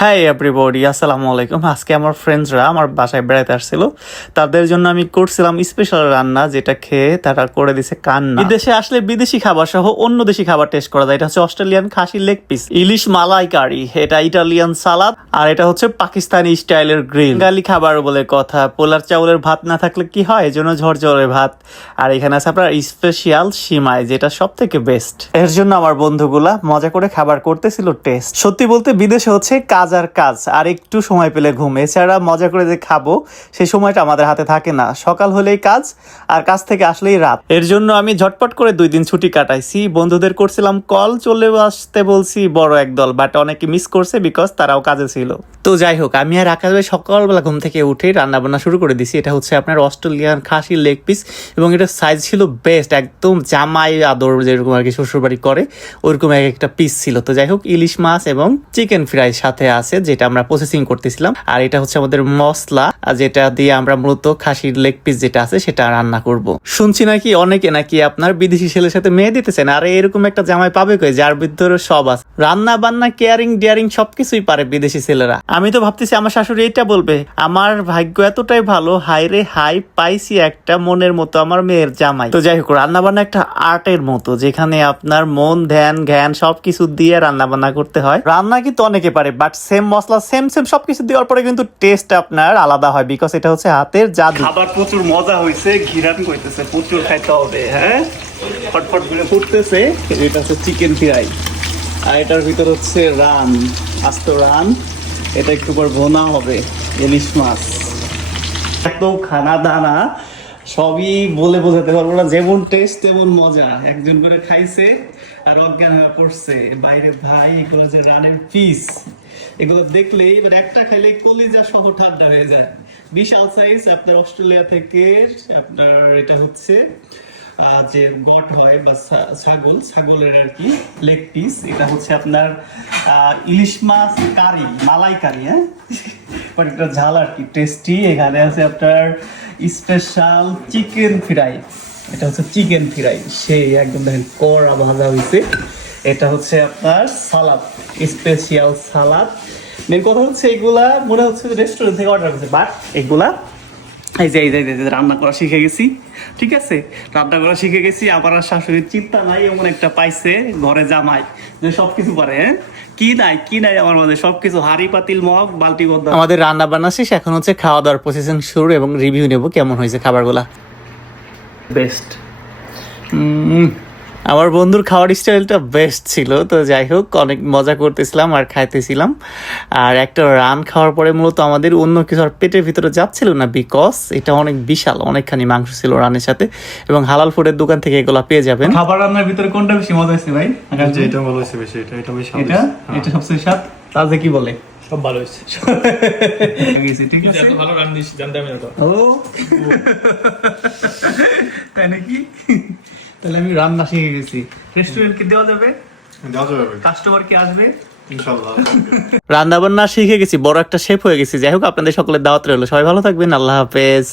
Hi everybody আসসালামু আলাইকুম আজকে আমার ফ্রেন্ডসরা আমার বাসায় বেড়াতে আসছিল। তাদের জন্য আমি করছিলাম স্পেশাল রান্না যেটা খেয়ে তারা করে দিছে কান্না। বিদেশে আসলে বিদেশি খাবার সহ অন্য দেশি খাবার টেস্ট করা যায়। এটা হচ্ছে অস্ট্রেলিয়ান খাসি লেগ পিস ইলিশ মালাই কারি এটা ইটালিয়ান সালাদ আর এটা হচ্ছে পাকিস্তানি স্টাইলের গ্রিল গালি খাবার বলে কথা। পোলার চাউলের ভাত না থাকলে কি হয়? এজন্য ঝরঝরে ভাত। আর এখানে আছে আপনার স্পেশাল সিমাই যেটা সব থেকে বেস্ট এর জন্য আমার বন্ধুগুলা মজা করে খাবার করতেছিল টেস্ট সত্যি বলতে বিদেশে হচ্ছে কাজ আর কাজ, আর একটু সময় পেলে ঘুম। এছাড়া মজা করে যে খাব সেই সময়টা আমাদের হাতে থাকে না। সকাল হলেই কাজ, আর কাজ থেকে আসলেই রাত। এর জন্য আমি ঝটপট করে দুই দিন ছুটি কাটাইছি। বন্ধুদের করছিলাম কল, চলে আসতে বলছি, বড় একদল বাট অনেকে মিস করছে বিকজ তারাও কাজে ছিল। তো যাই হোক, আমি আর আকাশ ভাই সকালবেলা ঘুম থেকে উঠে রান্না বান্না শুরু করে দিছি এটা হচ্ছে আপনার অস্ট্রেলিয়ান খাসি লেগ পিস এবং এটার সাইজ ছিল বেস্ট একদম জামাই আদর যেরকম আর কি শ্বশুরবাড়ি করে, ওরকম এক একটা পিস ছিল। তো যাই হোক, ইলিশ মাছ এবং চিকেন ফ্রাই সাথে আছে, যেটা আমরা প্রসেসিং করতেছিলাম। আর এটা হচ্ছে আমাদের মশলা যেটা দিয়ে আমরা মূলত খাসির লেগ পিস যেটা আছে, সেটা রান্না করব। শুনছি নাকি অনেকে নাকি আপনার বিদেশি ছেলের সাথে মেয়ে দিতেছেন আর, এরকম একটা জামাই পাবে কই? যার ভিতরে সব আছে। রান্না বান্না কেয়ারিং ডিয়ারিং সবকিছুই পারে বিদেশি ছেলেরা। আমি তো ভাবতেছি আমার শাশুড়ি এটা বলবে, আমার ভাগ্য এতটাই ভালো হাই রে হাই পাইছি একটা মনের মতো আমার মেয়ের জামাই। তো যাই হোক রান্না বান্না একটা আর্টের মতো, যেখানে আপনার মন, ধ্যান, জ্ঞান সবকিছু দিয়ে রান্না বান্না করতে হয়। রান্না কিন্তু অনেকে পারে বাট সেম মশলা, সেম সেম সবকিছু দেওয়ার পরে কিন্তু টেস্ট আপনার আলাদা হয় বিকজ এটা হচ্ছে হাতের জাদু। খাবার প্রচুর মজা হয়েছে ঘিরান কইতেছে, প্রচুর খাইতে হবে হ্যাঁ? ফটফট করে ফুটতেছে এটা হচ্ছে চিকেন ফ্রাই আর এটার ভিতর হচ্ছে রান, আস্ত রান। এটা একটু পর ভোনা হবে, ইলিশ মাছ। এত খানা দানা সবই বলে বোঝাতে পারব না। যেমন টেস্ট তেমন মজা। একজন করে খাইছে আর অজ্ঞান হয়ে পড়ছে। বাইরে ভাই, এগুলো যে রানের পিস এগুলো দেখলেই এবার একটা খাইলে কলিজা সহ ঠান্ডা হয়ে যায়। বিশাল সাইজ আপনার অস্ট্রেলিয়া থেকে আপনার এটা হচ্ছে যে গট হয় বা ছাগল, ছাগলের আর কি লেগ পিস এটা হচ্ছে আপনার ইলিশ মাছ কারি মালাই কারি হ্যাঁ? বাট ঝাল আর কি টেস্টি এখানে আছে আপনার স্পেশাল চিকেন ফ্রাই এটা হচ্ছে চিকেন ফ্রাই সেই একদম দেখেন কড়া ভাজা হয়েছে। এটা হচ্ছে আপনার সালাদ স্পেশাল সালাদ। মেন কথা হচ্ছে এগুলা মনে হচ্ছে রেস্টুরেন্ট থেকে অর্ডার করছে বাট এগুলা এই যে এই যে এই যে, রান্না করা শিখে গেছি ঠিক আছে? রান্না করা শিখে গেছি আবার আর শাশুড়ির চিন্তা নাই এমন একটা পাইছে ঘরে জামাই যে সবকিছু পারে হ্যাঁ? কি নাই কি নাই আমার মাঝে সবকিছু হাড়ি পাতিল মগ বালতি গদ্দা। আমাদের রান্না বান্না শেষ এখন হচ্ছে খাওয়া দাওয়ার প্রসেসিং শুরু এবং রিভিউ নেব কেমন হয়েছে খাবারগুলা? বেস্ট আমার বন্ধুর খাওয়ার স্টাইলটা বেস্ট ছিল তো যাই হোক অনেক মজা করতেছিলাম আর খাইতেছিলাম। আর একটা রান খাওয়ার পরে মূলত আমাদের অন্য কিছু আর পেটের ভিতরে যাচ্ছিল না বিকজ এটা অনেক বিশাল অনেকখানি মাংস ছিল রানের সাথে। এবং হালাল ফুডের দোকান থেকে এগুলো পেয়ে যাবেন। খাবার রান্নার ভিতরে কোনটা বেশি মজা হয়েছে ভাই? এটা ভালো হয়েছে বেশি এটা এটা বেশি এটা? এটা সবচেয়ে স্বাদ? তাজে কি বলে? সব ভালো হয়েছে। ঠিক আছে? এত ভালো রান্ধিস জানতে আমি তো ও। তাই নাকি? তাহলে আমি রান্না শিখে গেছি। রেস্টুরেন্ট কি দেওয়া যাবে? দেওয়া যাবে। কাস্টমার কি আসবে? রান্না বান্না শিখে গেছি বড় একটা শেফ হয়ে গেছি। যাই হোক আপনাদের সকলের দাওয়াত রইল। সবাই ভালো থাকবেন আল্লাহ হাফেজ।